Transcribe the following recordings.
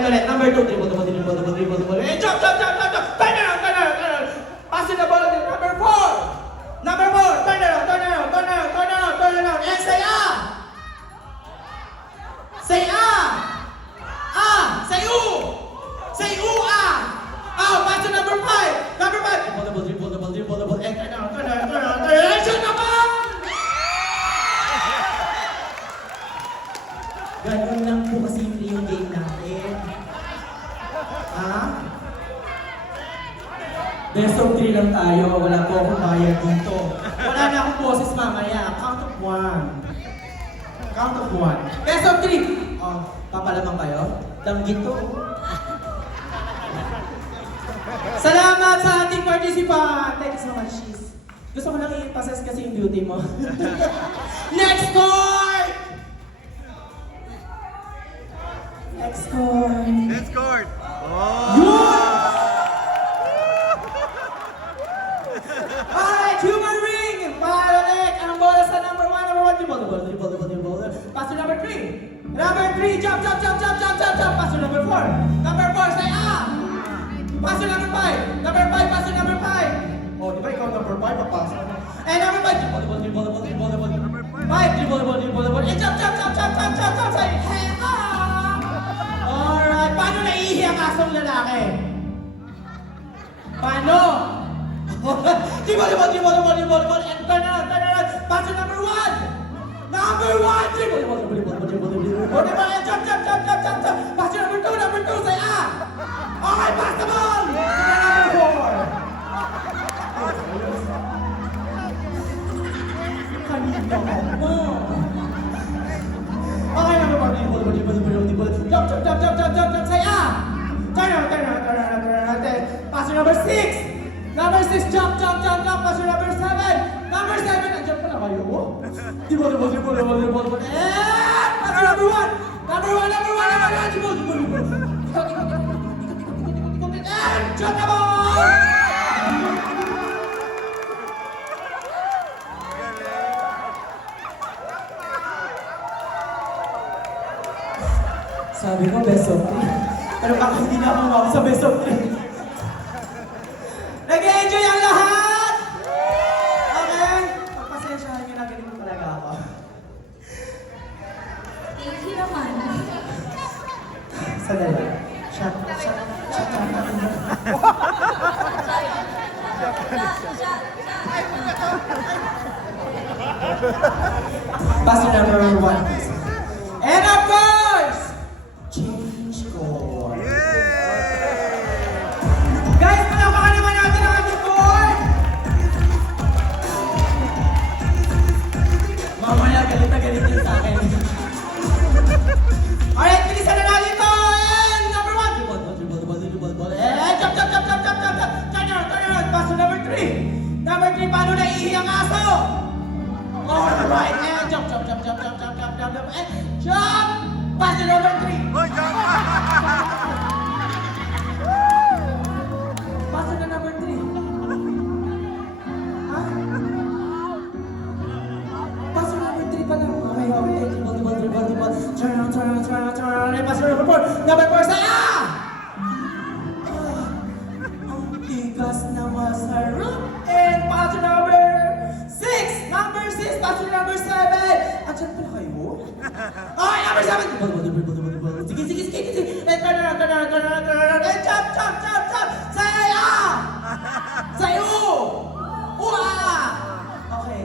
ulit. Number 2, dribble. Eh, jump. Turn around. Pass the ball. Number 4. Turn around. And say ah. Say ah. Say ooh. Say ooh ah. Pass to number 5. Dribble. And turn around. And shoot the ball. Ganun lang po kasimple yung game natin. Ha? Best of 3 lang tayo. Wala po akong bayad dito. Wala na akong boses mamaya. Count of 1. Best of 3. Papalamang kayo? Danggit to. Salamat sa ating participant. Thank you so much, Shiz. Gusto ko lang i-process kasi yung beauty mo. Next court! Let's score! Oh! Yun! Alright, human ring! Pahalanik! Ang bola sa number 1. Dribble. Pass to number 3. Number 3, jump. Pass to number 4. Number 4, say ah! Pass to number 5. Number 5, pass to number 5. Oh, di ba ikaw number 5, papasa mo. And number 5, dribble. 5, dribble. And jump. Say, hey, ah! Alright, paano naiihi ang asong lalaki? Paano? Dribble. And turn around. Pass to number 1. Number 1, dribble. Diba? And jump. Pass to number 2, say ah! Okay, pass the ball! To number 4. Kanina mo. Okay, number 1, dribble. Jump. Say ah! Turn around. Pass to number 6. Number 6, jump. Pass to number 7. Number 7, andyan pala kayo. Dribble. And pass to number 1. Number 1, dribble. And shoot the ball! Sabi ko, best of 3. Pero bakit hindi na ako mawag sa best of 3? Nag-enjoy ang lahat? Okay? Pagpasensyahan nyo na ganito talaga ako. Thank you naman. Sandali. Shut. Pass to number 1. And of course, change score. Guys, palapakan naman natin ang ating board. Mamaya galit din sa akin. Alright, bilisan na natin ito. And number 1, dribble. And jump. Turn around. Pass to number 3. Number 3, paano naiihi ang aso? Alright, and jump. And jump. Pass to number 3. Hoy, jump! Pass to number 3. Ha? Pass to number 3 pa lang. Okay. Dribble. Turn around. And pass to number 4. Number 4, say ah! Ang tigas na masarap. And pass to number 6. Number 6, pass to number 7. Andyan pala kayo? Okay, number 7. Sige. And turn around. And jump. Say ah! Say ooh! Ooh ah! Okay.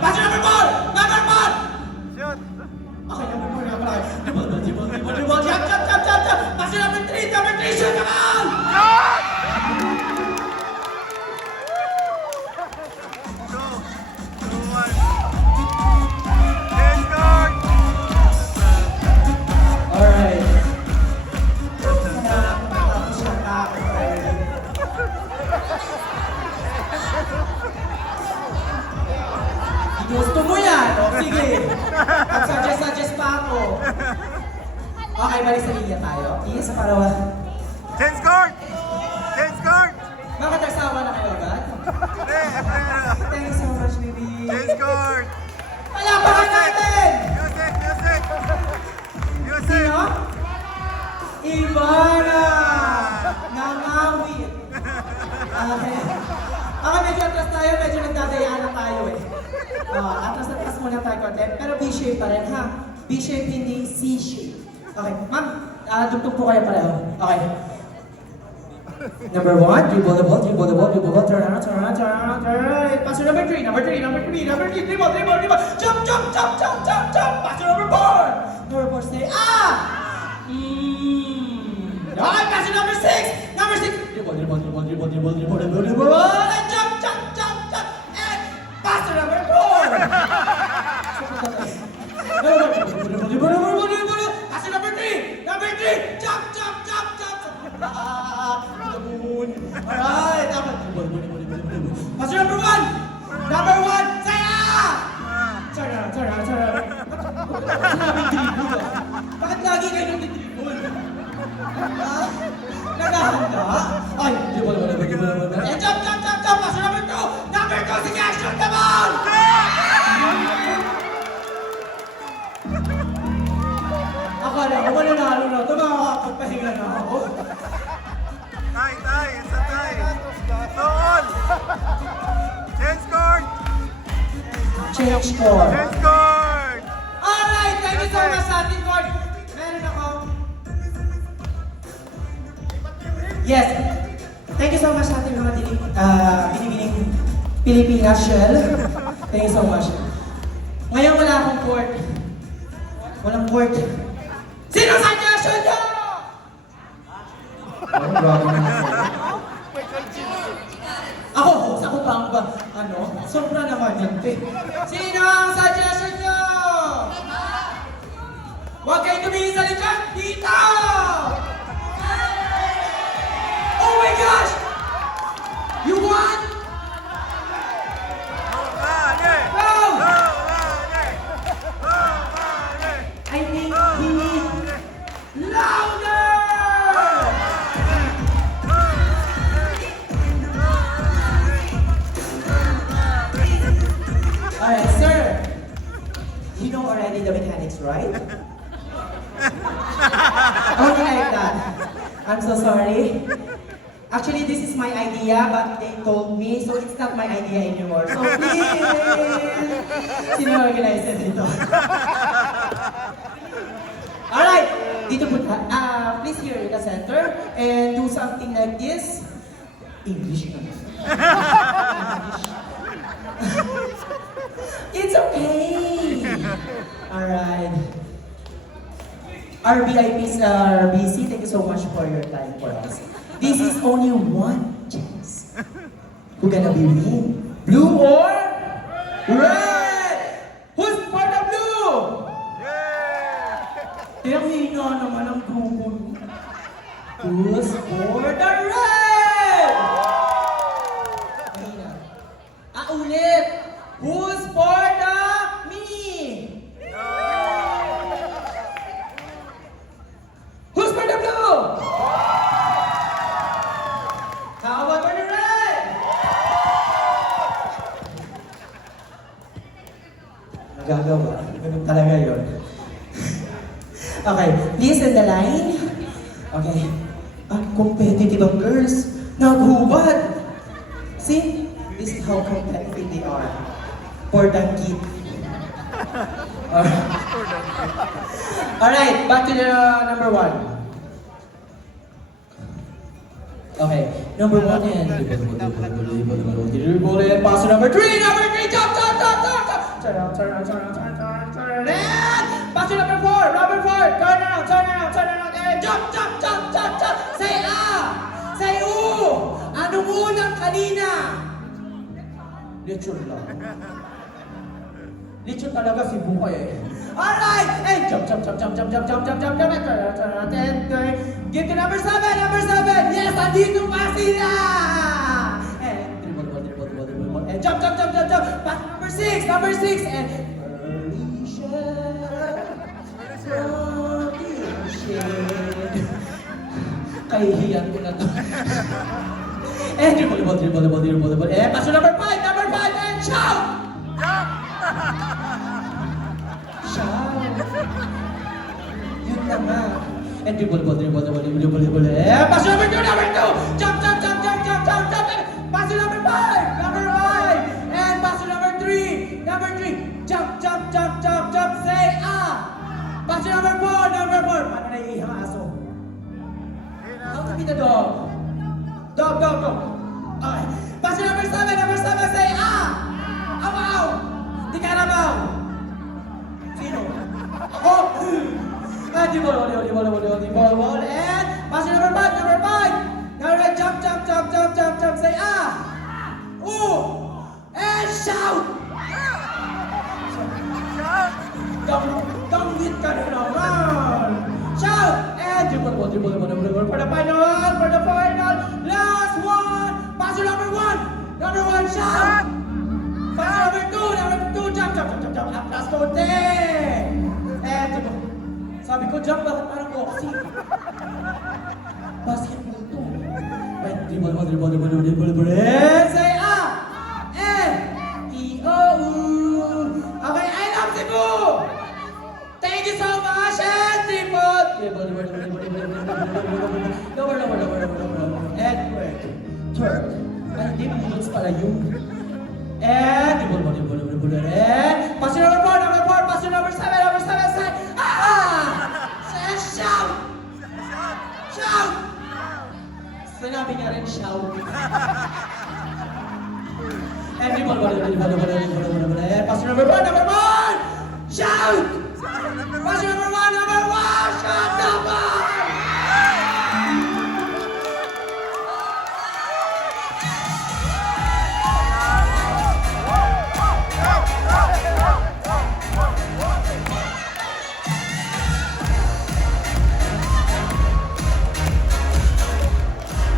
Pass to number 4. Number 4. Shoot! Okay, number 4 na pala. Dribble. Jump. Pass to number 3. Number 3, shoot the ball! Let's score! Alright. Gusto mo yan? O, sige. Suggest pa ako. Okay, balik sa linya tayo. Yes, sa parawa. Change score! Bakit nagsawa na kayo agad? Thank you so much, baby. Change score! Palapakan natin! Music! Ivana! Nangawit! Okay. Okay, medyo atras tayo, medyo nagdadayaan na tayo eh. Atras muna tayo konti. Pero B-shape pa rin, ha? B-shape, hindi C-shape. Okay, ma'am, tugtog po kayo pareho. Okay. Number 1, dribble the ball, turn around, turn right. Pass to number 3, dribble, jump. Pass to number 4. Number 4, say, Alright, pass to number 6. Dribble, and jump. And pass to number 4. Pass to number 3. Jump. The moon. Alright, pass to number 1. Say turn around. Bakit lagi kayo nagtitribol? Nagahanda? Ay, dribble. And jump. Pass to number 2. Number 2, sige, action, come on! Akala ko mananalo na ito, makakapagpahinga na ako. Tie. It's a tie. So all. Change court. Change score. Change court. Alright, thank you so much sa ating court. Meron ako. Yes. Thank you so much sa ating mga binibining Pilipinas Shell. Thank you so much. Ngayon wala akong court. Walang court. Sino sa Shell nyo? Ako pa ba? Sobra naman yan, te. Sino ang suggestion nyo? Huwag kayo tumingin sa likod! Dito! Oh my gosh! You won? Go! I think he needs louder! Alright, sir. You know already the mechanics, right? Only like that. I'm so sorry. Actually, this is my idea, but they told me, so it's not my idea anymore. So please, sino-organize dito? Alright, dito po, please here in the center and do something like this. English na. English. It's okay. Alright. RBIPs, RBC, thank you so much for your time for us. This is only one chance. Who gonna be winning? Blue or red? Who's for the blue? Kaya hina naman ang grupo. Who's for the red? Hina. Ulit. Who's for the mini? Who's for the blue? How about for the red? Nagagawa. Ganun talaga yun. Okay, please in the line. Okay. Competitive ang girls. Naghubad. See? This is how competitive they are. For the kid. Alright, back to the number 1. Okay, number 1 and pass to number 3, jump. Turn around. And pass to number 4, turn around, and jump. Say say ano unang kanina? Lechon lang. Lechon talaga si Bukay eh. Alright! And jump. Turn around, and give to number 7. Yes, andito pa sila! And dribble. And jump. Pass to number 6. And kahihiyan ko na to. And dribble. And pass to number 5. And shout! Shout! Yun na nga. And dribble, dribble. Pass to number 2, jump, jump, jump, jump, jump, jump, jump. Pass to number 5, and pass to number 3, jump, jump, jump, jump, jump, say Pass to number 4. Paano naiihang aso? How to be the dog? Dog. Okay. Pass to number 7, say Aw! Di Carabao! Sino? Ako! Di ball. And pass to number 5. Now let's jump, say Ooh! And shout! Don't hit ka na naman! Shout! And dribble for the final, last one! Pass to number 1, shout! Pass to number 2, jump, last konti! And dribble. Sabi ko, jump, bakit parang boxing? Basketball to. Wait, dribble. And say E-O-U. Okay, I love Cebu! Thank you so much, and dribble. Lower. And work. Third. Ay, hindi, bullets pala yun. And dribble. And pass to number 4, pass to number 7, say Say shout! Sinabi niya rin shout. And dribble. Pass to number 1, shout!